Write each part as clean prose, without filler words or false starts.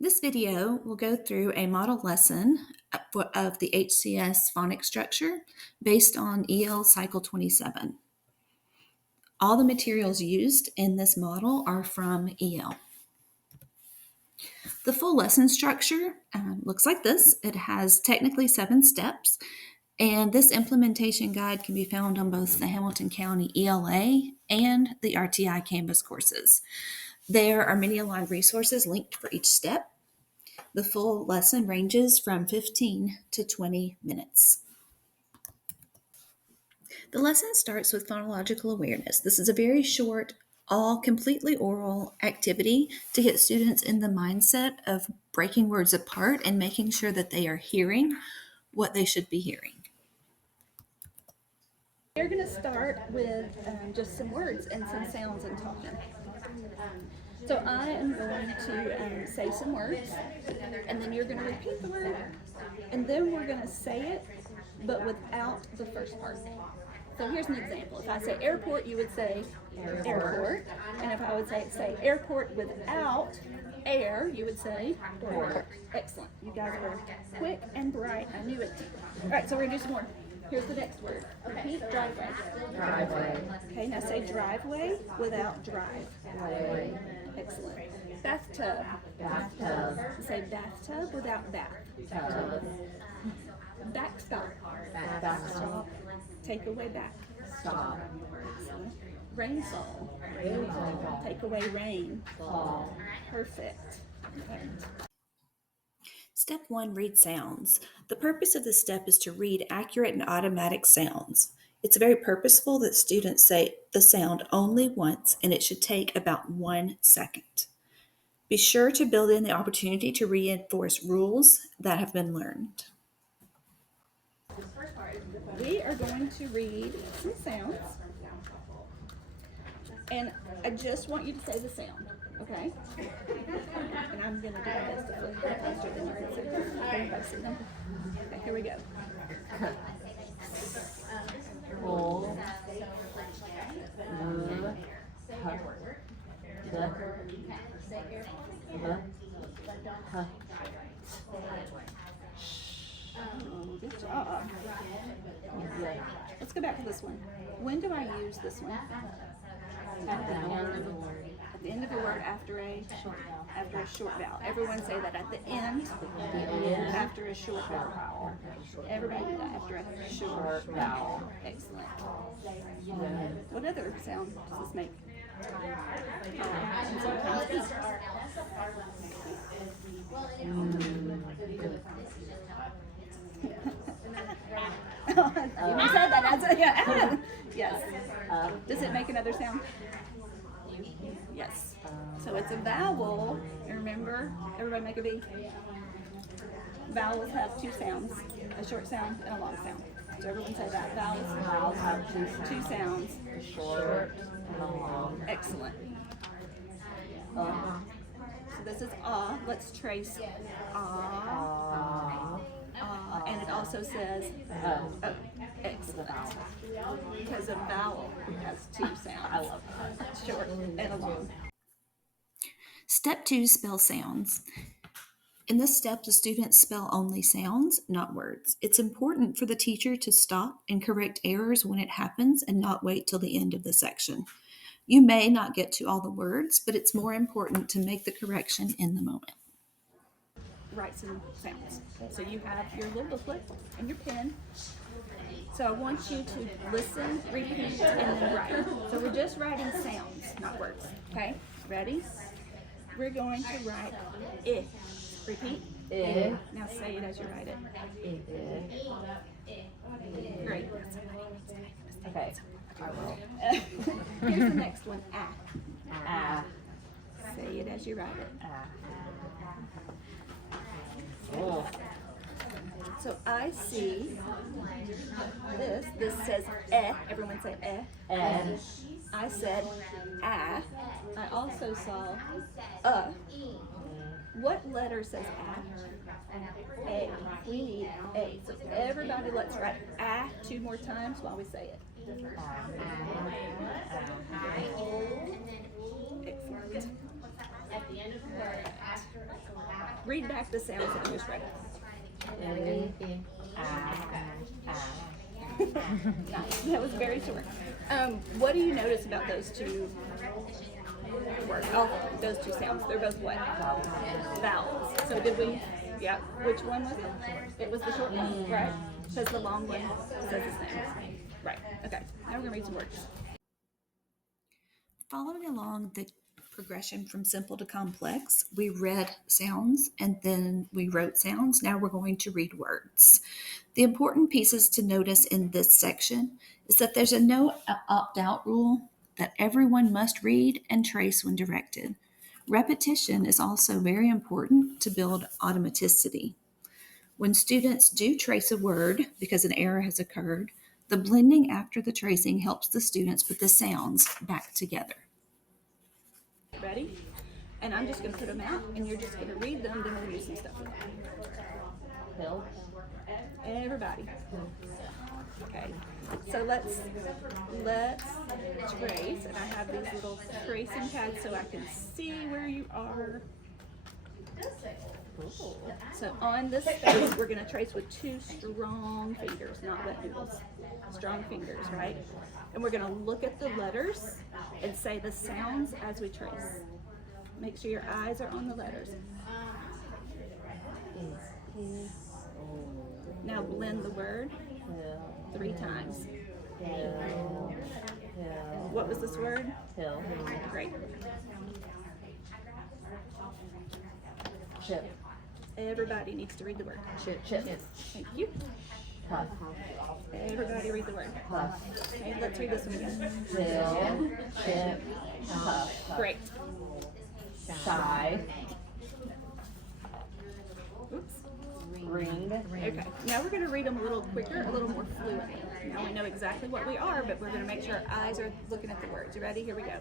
This video will go through a model lesson of the HCS Phonics structure based on EL Cycle 27. All the materials used in this model are from EL. The full lesson structure looks like this. It has technically 7 steps, and this implementation guide can be found on both the Hamilton County ELA and the RTI Canvas courses. There are many aligned resources linked for each step. The full lesson ranges from 15 to 20 minutes. The lesson starts with phonological awareness. This is a very short, all completely oral activity to get students in the mindset of breaking words apart and making sure that they are hearing what they should be hearing. We're going to start with just some words and some sounds and talking. So I am going to say some words, and then you're going to repeat the word, and then we're going to say it, but without the first part. So here's an example. If I say airport, you would say airport, and if I would say airport without air, you would say port. Excellent. You guys were quick and bright. I knew it. All right, so we're going to do some more. Here's the next word. Repeat driveway. Driveway. Okay, now say driveway without drive. Way. Excellent. Bathtub. Bathtub. Say bathtub without bath. Tub. Backstop. Backstop. Take away back. Stop. Excellent. Rainfall. Rainfall. Take away rain. Fall. Perfect. Right. Step 1, read sounds. The purpose of this step is to read accurate and automatic sounds. It's very purposeful that students say the sound only once, and it should take about 1 second. Be sure to build in the opportunity to reinforce rules that have been learned. We are going to read some sounds, and I just want you to say the sound, okay? And I'm going to do my best to flip it faster than you can see. Okay, if I see them. Okay, here we go. Full. Oh, good job. Let's go back to this one. When do I use this one? At the end of the word. At the end of a word after a short vowel. Everyone say that at the end, after a short vowel. Everybody do that after a short vowel. Excellent. What other sound does this make? And sometimes E. You said that. Yeah. Yes. Does it make another sound? Yes. So it's a vowel. And remember, everybody make a V. Vowels have 2 sounds, a short sound and a long sound. So everyone say that. Vowels have 2 sounds. short and a long. Excellent. So this is ah. Let's trace ah. And it also says oh. Excellent. Because a vowel has 2 sounds. I love that. Short and a long. Step 2, spell sounds. In this step, the students spell only sounds, not words. It's important for the teacher to stop and correct errors when it happens and not wait till the end of the section. You may not get to all the words, but it's more important to make the correction in the moment. Write some sounds. So you have your little booklet and your pen. So I want you to listen, repeat, and then write. So we're just writing sounds, not words. Okay? Ready? We're going to write I. Repeat. I. Now say it as you write it. Great. Okay. I will. Here's the next one. Ah. Ah. Say it as you write it. Oh. So I see this. This says eh. Everyone say eh. And I said ah. I also saw What letter says ah? A. We need A. So everybody, let's write ah 2 more times while we say it. Excellent. Read back the sounds that you just read. Nice. That was very short. What do you notice about those two words? Oh, those two sounds. They're both what? Vowels. So did we? Yeah. Which one was it? It was the short one, right? Because the long one says its name. Right. Okay. Now we're gonna read some words. Following along the progression from simple to complex, we read sounds and then we wrote sounds. Now we're going to read words. The important pieces to notice in this section is that there's a no opt-out rule, that everyone must read and trace when directed. Repetition is also very important to build automaticity. When students do trace a word because an error has occurred, the blending after the tracing helps the students put the sounds back together. Ready? And I'm just going to put them out, and you're just going to read them, then we'll use some stuff. Hill. Everybody. Okay. So let's trace, and I have these little tracing pads so I can see where you are. So on this space, we're going to trace with 2 strong fingers, not wet noodles. Strong fingers, right? And we're going to look at the letters and say the sounds as we trace. Make sure your eyes are on the letters. Now blend the word 3 times. What was this word? Hill. Great. Chip. Everybody needs to read the word. Chip. Thank you. Puff. Everybody read the word. Puff. Okay, let's read this one again. Hill. Chip. Puff. Great. Shy. Oops. Ring. Okay, now we're going to read them a little quicker, a little more fluently. Now we know exactly what we are, but we're going to make sure our eyes are looking at the words. You ready? Here we go.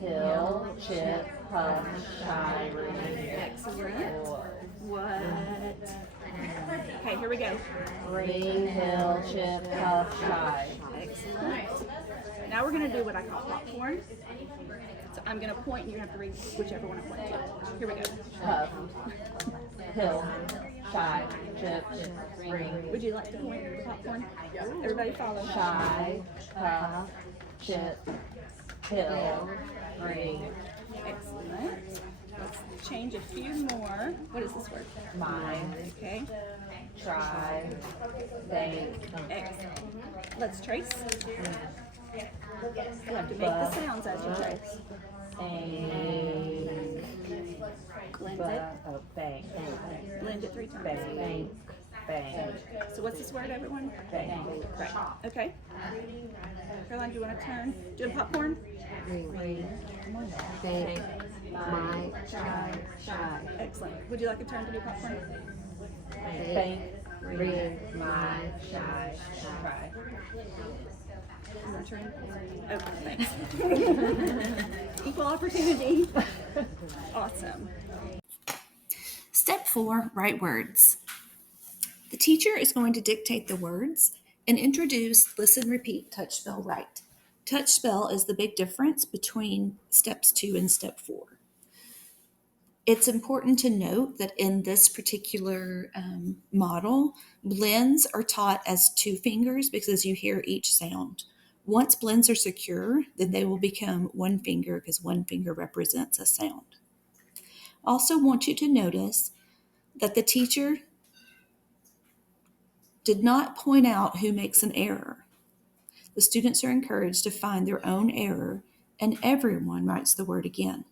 Hill. Chip. Puff. Shy. Ring. Excellent. What? Okay, here we go. Ring. Hill. Chip. Puff. Shy. Excellent. Now we're going to do what I call popcorn. So I'm going to point and you're going to have to read whichever one I point to. Here we go. Puff. Hill. Shy. Chip. Ring. Would you like to point the popcorn? Everybody follow. Shy. Puff. Chip. Hill. Ring. Excellent. Let's change a few more. What is this word? Mine. Okay. Try. Bank. Excellent. Let's trace. You have to make the sounds as you trace. Blend it. Bank. Blend it 3 times. Bank. Bank. So what's this word, everyone? Bank. Right. Okay. Caroline, do you want to turn? Do popcorn? Ring. Bank. My. Shy. Excellent. Would you like a turn to do popcorn? Bank. Ring. My. Shy. Try. You want to turn? Okay, thanks. Equal opportunity. Awesome. Step 4, write words. The teacher is going to dictate the words and introduce listen, repeat, touch, spell, write. Touch spell is the big difference between steps 2 and step 4. It's important to note that in this particular model, blends are taught as 2 fingers because you hear each sound. Once blends are secure, then they will become 1 finger because 1 finger represents a sound. Also want you to notice that the teacher did not point out who makes an error. The students are encouraged to find their own error, and everyone writes the word again.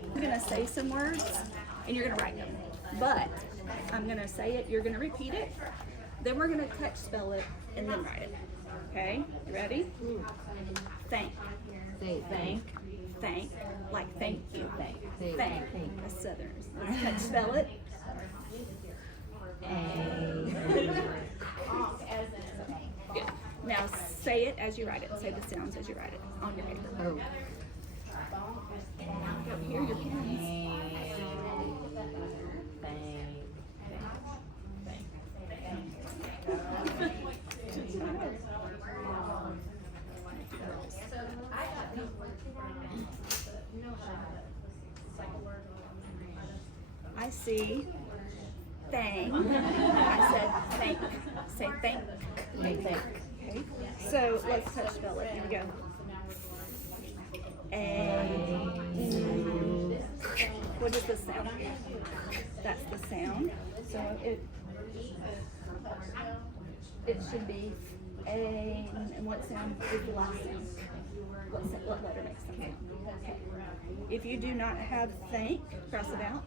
I'm going to say some words, and you're going to write them. But I'm going to say it, you're going to repeat it, then we're going to touch spell it, and then write it. Okay? You ready? Thank. Bank. Thank. Like thank you. Bank. Thank. That's Southerners. Let's touch spell it. Good. Now say it as you write it. Say the sounds as you write it on your paper. Oh. Go here, your pens. I see thing. I said thank. Say thank. Thank. Okay. So let's touch spell it. Here we go. What is the sound? That's the sound. So it should be a. And what sound is the last sound? What letter makes that sound? Okay. If you do not have thank, cross it out.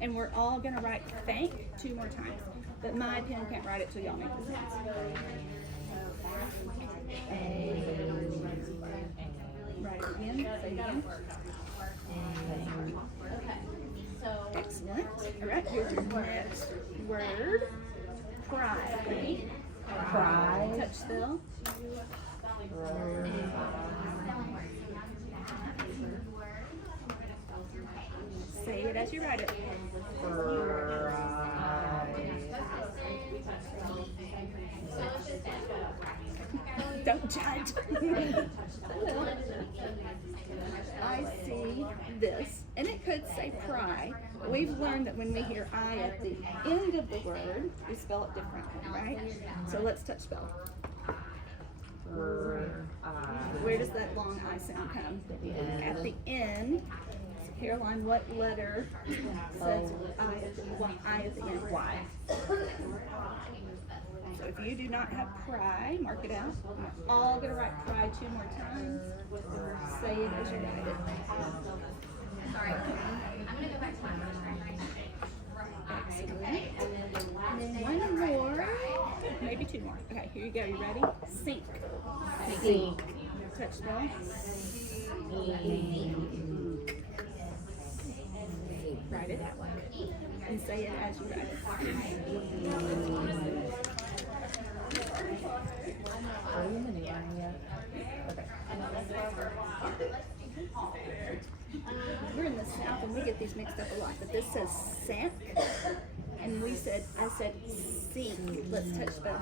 And we're all going to write thank 2 more times. But my pen can't write it till y'all make the sounds. Write it again. Say it again. Excellent. All right, here's your next word. Pride. Ready? Pride. Touch spell. Say it as you write it. Don't judge. I see this, and it could say pry. We've learned that when we hear I at the end of the word, we spell it differently, right? So let's touch spell. Where does that long I sound come? At the end. So Caroline, what letter says I at the end? Y. So if you do not have pry, mark it out. We're all going to write pry 2 more times. Say it as you write it. Sorry. I'm going to go back to my first grade. Excellent. One more. Maybe 2 more. Okay, here you go. You ready? Sink. Sink. Touch spell. Write it that way. And say it as you write it. Are you in the area? We're in the South and we get these mixed up a lot, but this says sank, and I said sink. Let's touch spell.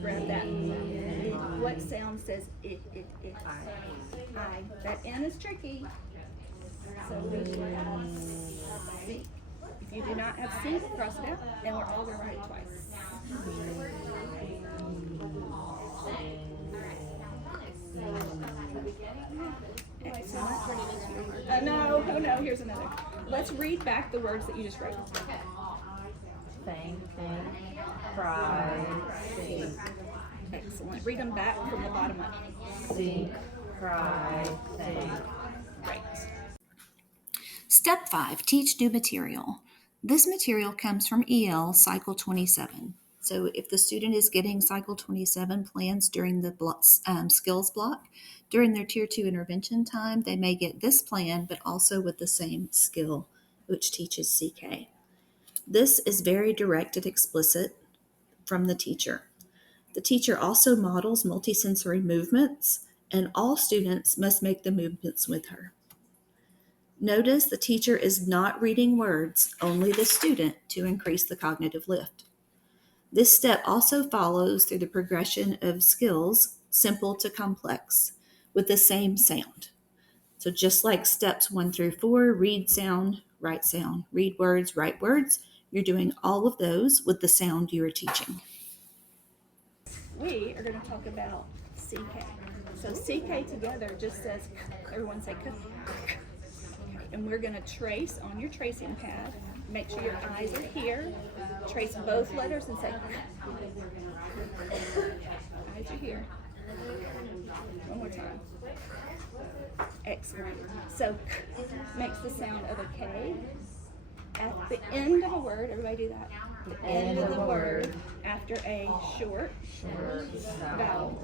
Grab that. What sound says it? I. That N is tricky. So we sink. If you do not have sink, cross it out, and we're all going to write it twice. Excellent. No, here's another. Let's read back the words that you just wrote. Thank. Pride. Sink. Excellent. Read them back from the bottom up. Sink. Pride. Thank. Great. Step 5, teach new material. This material comes from EL Cycle 27. So if the student is getting Cycle 27 plans during the skills block, during their Tier 2 intervention time, they may get this plan, but also with the same skill, which teaches CK. This is very direct and explicit from the teacher. The teacher also models multisensory movements, and all students must make the movements with her. Notice the teacher is not reading words, only the student, to increase the cognitive lift. This step also follows through the progression of skills, simple to complex, with the same sound. So just like steps 1 through 4, read sound, read words, write words, you're doing all of those with the sound you are teaching. We are going to talk about CK. So CK together just says, everyone say K. And we're going to trace on your tracing pad. Make sure your eyes are here. Trace both letters and say eyes are here. One more time. Excellent. So makes the sound of a K. At the end of a word, everybody do that. The end of the word after a short vowel.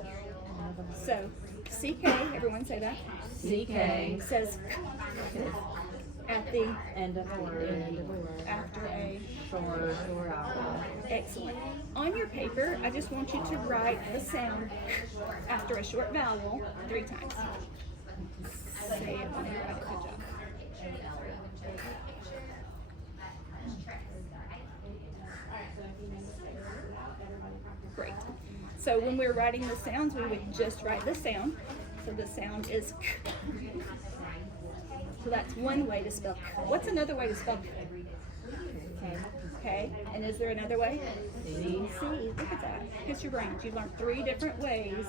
So CK, everyone say that. CK Says at the end of the word after a short vowel. Excellent. On your paper, I just want you to write the sound after a short vowel 3 times. Say it when you write it. Good job. Great. So when we're writing the sounds, we would just write the sound. So the sound is K. So that's one way to spell K. What's another way to spell K? Okay. And is there another way? C. Look at that. Kiss your brains. You've learned 3 different ways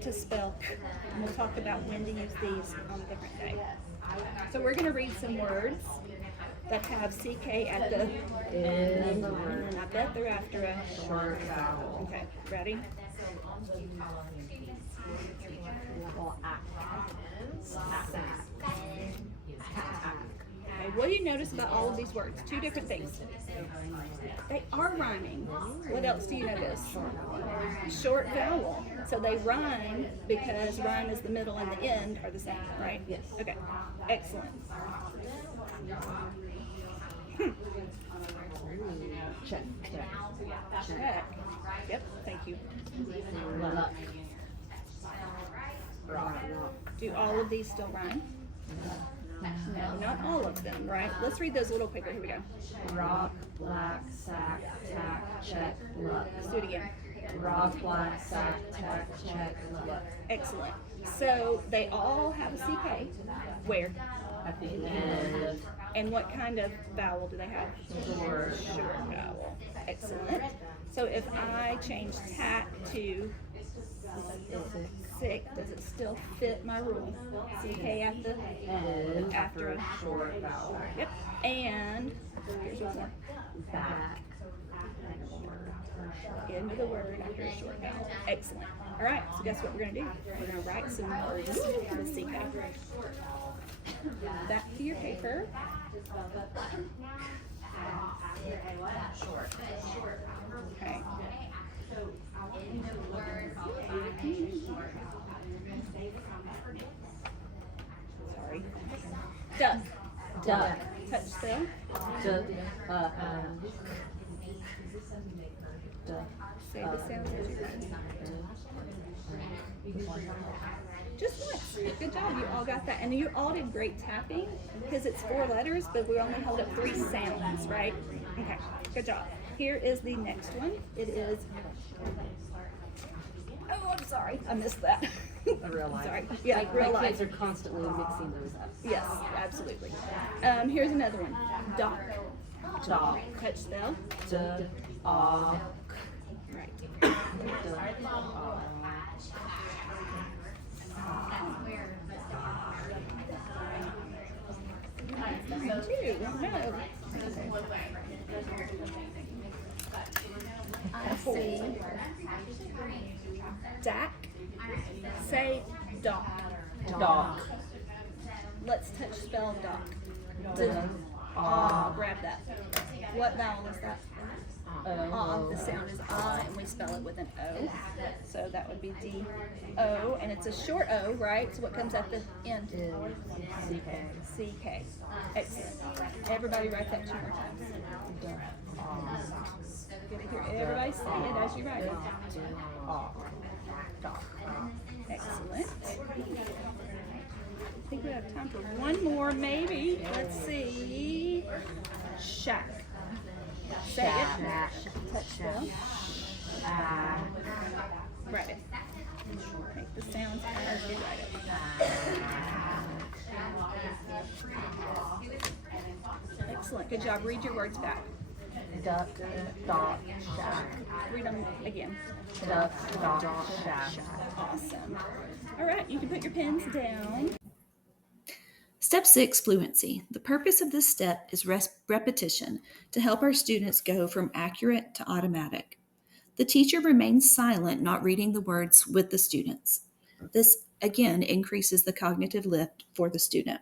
to spell k. And we'll talk about when to use these on a different day. So we're going to read some words that have CK at the end, and then I bet they're after a short vowel. Okay, ready? Okay, what do you notice about all of these words? 2 different things. They are rhyming. What else do you notice? Short vowel. So they rhyme because rhyme is the middle and the end are the same, right? Yes. Okay, excellent. Check. Check. Yep, thank you. Luck. Rock. Do all of these still rhyme? No, not all of them, right? Let's read those a little quicker. Here we go. Rock, black, sack, tack, check, luck. Let's do it again. Rock, black, sack, tack, check, luck. Excellent. So they all have a CK. Where? At the end. And what kind of vowel do they have? Short. Short vowel. Excellent. So if I change tack to sick, does it still fit my rule? CK at the And after a short vowel. Yep. And here's one more. Back. End of the word after a short vowel. Excellent. All right, so guess what we're going to do? We're going to write some words with CK. Back to your paper. Okay. Sorry. Duck. Duck. Touch spell. Duck. Say the sounds as you write. Just once. Good job. You all got that. And you all did great tapping because it's 4 letters, but we only held up 3 sounds, right? Okay. Good job. Here is the next one. It is. Oh, I'm sorry. I missed that. Real life. Sorry. Yeah, real my life. kids are constantly mixing those up. Yes, absolutely. Here's another one. Dock. Dog. Touch spell. Dog. Right. Number 2. No. 4. Dack. Say dock. Dog. Let's touch spell dock. Grab that. What vowel is that? The sound is and we spell it with an O. So that would be D-O, and it's a short O, right? So what comes at the end? C-K. Excellent. Everybody write that 2 more times. Good to hear everybody say it as you write it. Excellent. I think we have time for one more, maybe. Let's see. Shack. Say it. Touch spell. Write it. Make the sounds as you write it. Excellent. Good job. Read your words back. Duck, dog, shack. Read them again. Duck, dog, shack. Awesome. All right, you can put your pens down. Step 6, fluency. The purpose of this step is repetition to help our students go from accurate to automatic. The teacher remains silent, not reading the words with the students. This, again, increases the cognitive lift for the student.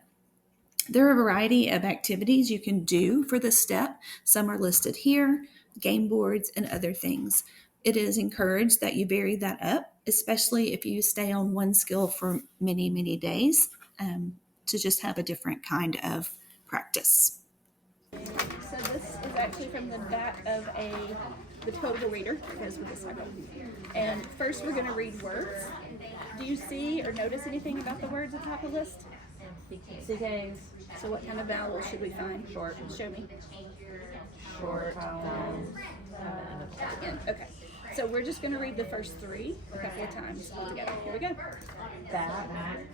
There are a variety of activities you can do for this step. Some are listed here, game boards, and other things. It is encouraged that you vary that up, especially if you stay on one skill for many, many days, to just have a different kind of practice. So this is actually from the back of the total reader that goes with the cycle. And first we're going to read words. Do you see or notice anything about the words at the top of the list? CKs. So what kind of vowels should we find? Show me. Short vowel. Okay. So we're just going to read the first three a couple of times all together. Here we go. Back,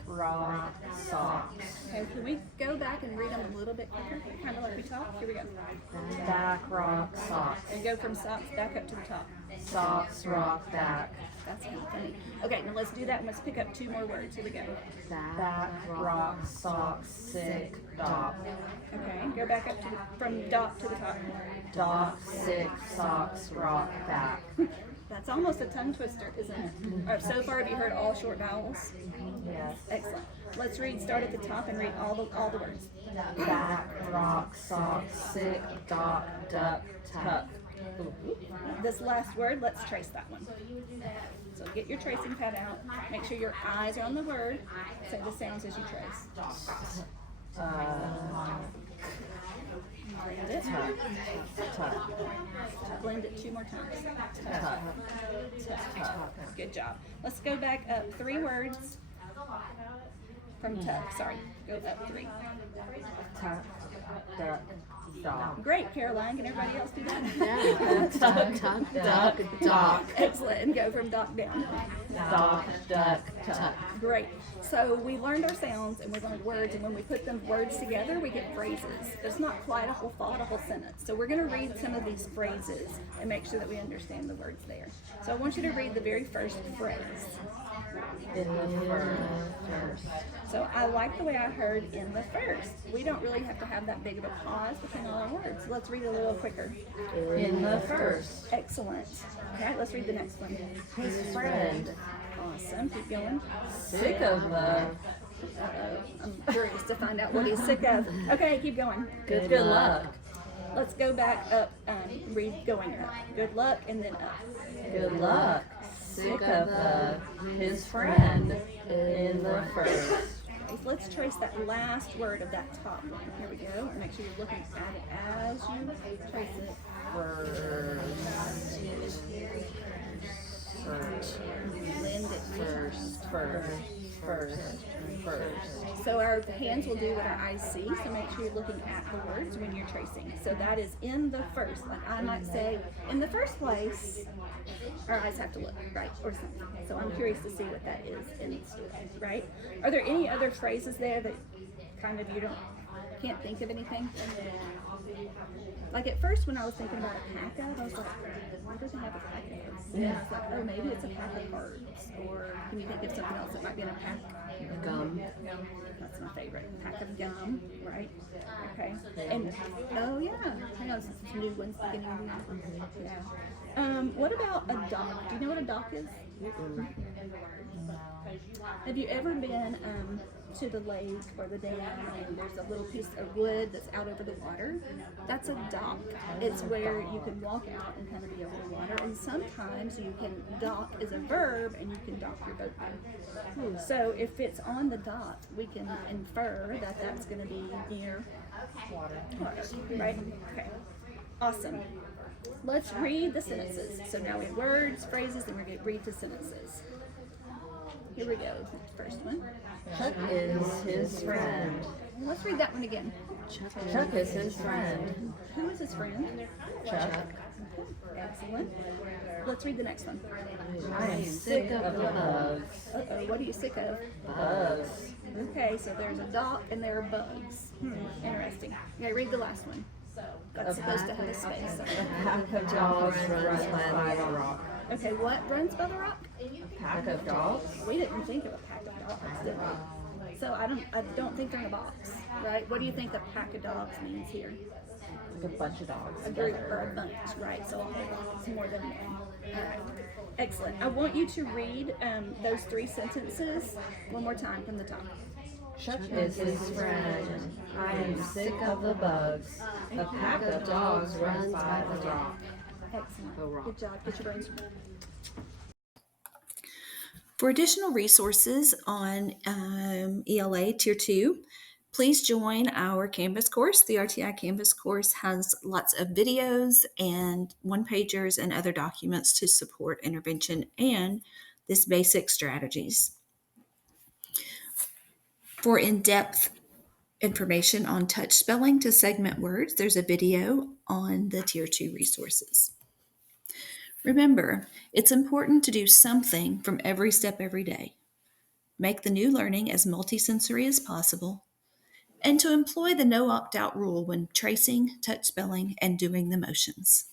rock, socks. Okay, can we go back and read them a little bit quicker, kind of like we talked? Here we go. Back, rock, socks. And go from socks back up to the top. Socks, rock, back. That's kind of funny. Okay, now let's do that and let's pick up two more words. Here we go. Back, rock, socks, sick, dock. Okay, go back up to from dock to the top. Dock, sick, socks, rock, back. That's almost a tongue twister, isn't it? All right, so far, have you heard all short vowels? Yes. Excellent. Let's start at the top and read all the words. Back, rock, socks, sick, dock, duck, tuck. This last word, let's trace that one. So get your tracing pad out. Make sure your eyes are on the word. Say the sounds as you trace. Blend it. Tuck. Blend it two more times. Tuck. Tuck. Good job. Let's go back up three words from tuck. Sorry, go up three. Tuck, duck, dog. Great, Caroline. Can everybody else do that? Yeah. Tuck, duck, dock. Excellent. And go from dock down. Dock, duck, tuck. Great. So we learned our sounds and we learned words, and when we put them words together, we get phrases. It's not quite a whole thought, a whole sentence. So we're going to read some of these phrases and make sure that we understand the words there. So I want you to read the very first phrase. In the first. So I like the way I heard in the first. We don't really have to have that big of a pause between all our words. Let's read it a little quicker. In the first. Excellent. Okay, let's read the next one. His friend. Awesome. Keep going. Sick of the. I'm curious to find out what he's sick of. Okay, keep going. Good luck. Let's go back up. Read going up. Good luck and then up. Good luck. Sick of the. His friend. In the first. Okay, so let's trace that last word of that top one. Here we go. And make sure you're looking at it as you trace it. Blend it first. So our hands will do what our eyes see, so make sure you're looking at the words when you're tracing. So that is in the first. Like I might say, in the first place, our eyes have to look, right? Or something. So I'm curious to see what that is in right? Are there any other phrases there that kind of can't think of anything? Like at first when I was thinking about a pack of, I was like, why does it have a pack of? And I was like, oh, maybe it's a pack of cards. Or can you think of something else that might be in a pack? Gum. That's my favorite. Pack of gum, right? Okay. And oh yeah, hang on, some new ones beginning. Yeah. What about a dock? Do you know what a dock is? Have you ever been to the lake or the dam and there's a little piece of wood that's out over the water? That's a dock. It's where you can walk out and kind of be over the water, and sometimes you can dock as a verb and you can dock your boat there. So if it's on the dock, we can infer that that's going to be near water, right? Okay, awesome. Let's read the sentences. So now we have words, phrases, and we're going to read the sentences. Here we go. First one. Chuck is his friend. Let's read that one again. Chuck is his friend. Who is his friend? Chuck. Excellent. Let's read the next one. I am sick of the bugs. Uh-oh, what are you sick of? Bugs. Okay, so there's a dock and there are bugs. Interesting. Okay, read the last one. That's supposed to have a space. A pack of dogs runs by the rock. Okay, what runs by the rock? Pack of dogs? We didn't think of a pack of dogs, did we? So I don't think they're in a box, right? What do you think a pack of dogs means here? Like a bunch of dogs. A group or a bunch, right? So a whole dog is more than one. All right, excellent. I want you to read those three sentences one more time from the top. Chuck is his friend. I am sick of the bugs. A pack of dogs runs by the rock. Excellent. Good job. Get your brains. For additional resources on ELA Tier 2, please join our Canvas course. The RTI Canvas course has lots of videos and one-pagers and other documents to support intervention and this basic strategies. For in-depth information on touch spelling to segment words, there's a video on the Tier 2 resources. Remember, it's important to do something from every step every day. Make the new learning as multisensory as possible, and to employ the no opt out rule when tracing, touch spelling, and doing the motions.